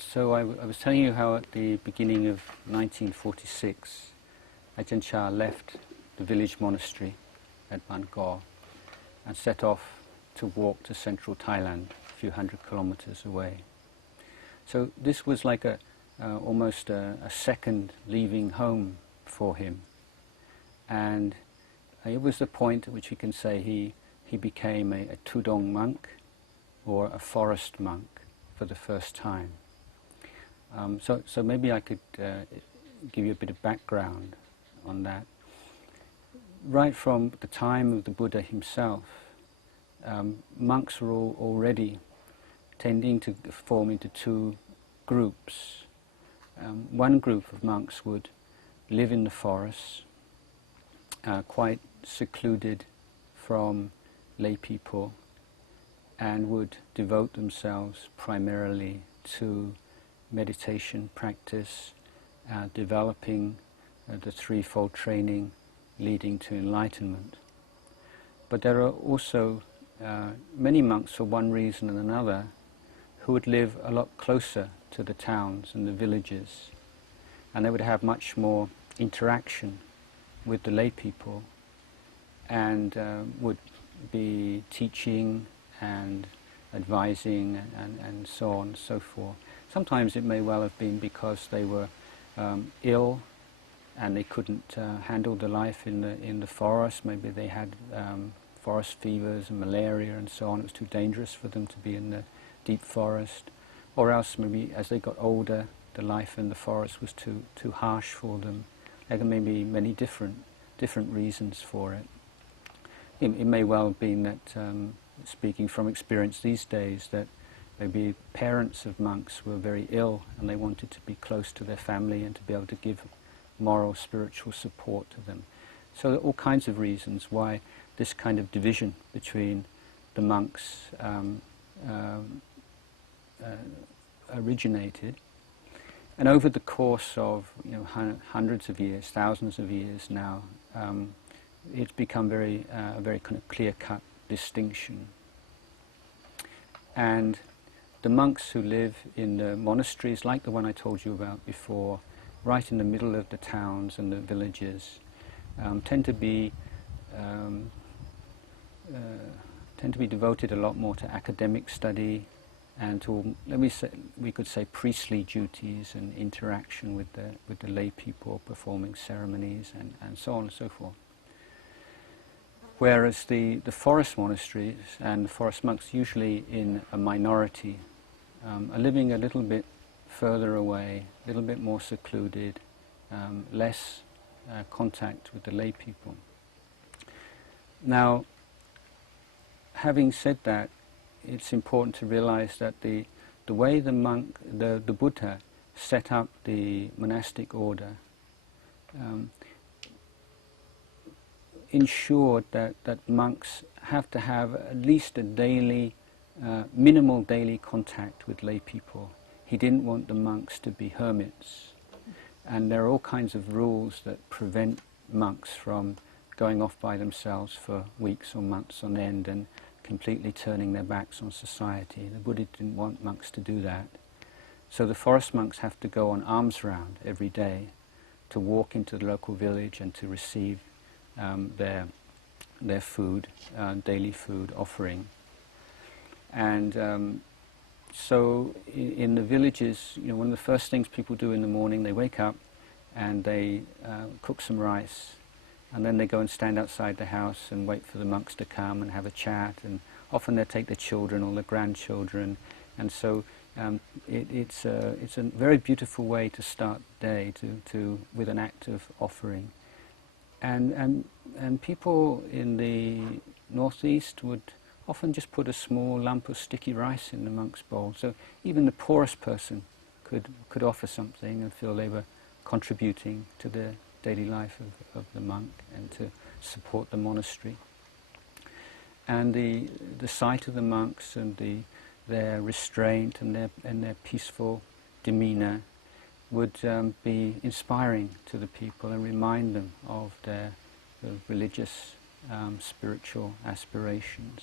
So I was telling you how at the beginning of 1946, Ajahn Cha left the village monastery at Bangor and set off to walk to central Thailand, a few hundred kilometers away. So this was like almost a second leaving home for him. And it was the point at which we can say he became a Tudong monk or a forest monk for the first time. So maybe I could give you a bit of background on that. Right from the time of the Buddha himself, monks were already tending to form into two groups. One group of monks would live in the forests, quite secluded from lay people, and would devote themselves primarily to meditation practice, developing the threefold training leading to enlightenment. But there are also many monks, for one reason and another, who would live a lot closer to the towns and the villages, and they would have much more interaction with the lay people, and would be teaching and advising and so on and so forth. Sometimes it may well have been because they were ill and they couldn't handle the life in the forest. Maybe they had forest fevers and malaria and so on. It was too dangerous for them to be in the deep forest. Or else maybe as they got older, the life in the forest was too harsh for them. There may be many different reasons for it. It may well have been that, speaking from experience these days, that maybe parents of monks were very ill and they wanted to be close to their family and to be able to give moral, spiritual support to them. So there are all kinds of reasons why this kind of division between the monks originated. And over the course of hundreds of years, thousands of years now, it's become a very kind of clear-cut distinction. And the monks who live in the monasteries, like the one I told you about before, right in the middle of the towns and the villages, tend to be devoted a lot more to academic study and to, we could say, priestly duties and interaction with the lay people, performing ceremonies and so on and so forth. Whereas the forest monasteries and the forest monks, usually in a minority, are living a little bit further away, a little bit more secluded, less contact with the lay people. Now, having said that, it's important to realize that the way the Buddha set up the monastic order ensured that monks have to have at least a daily, minimal daily contact with lay people. He didn't want the monks to be hermits. And there are all kinds of rules that prevent monks from going off by themselves for weeks or months on end and completely turning their backs on society. The Buddha didn't want monks to do that. So the forest monks have to go on alms round every day to walk into the local village and to receive their food, daily food offering. And so in the villages, one of the first things people do in the morning, they wake up and they cook some rice, and then they go and stand outside the house and wait for the monks to come and have a chat, and often they take their children or their grandchildren, and so it's a very beautiful way to start the day with an act of offering. And people in the northeast would often just put a small lump of sticky rice in the monk's bowl. So even the poorest person could offer something and feel they were contributing to the daily life of the monk and to support the monastery. And the sight of the monks and their restraint and their peaceful demeanor would be inspiring to the people and remind them of their religious, spiritual aspirations.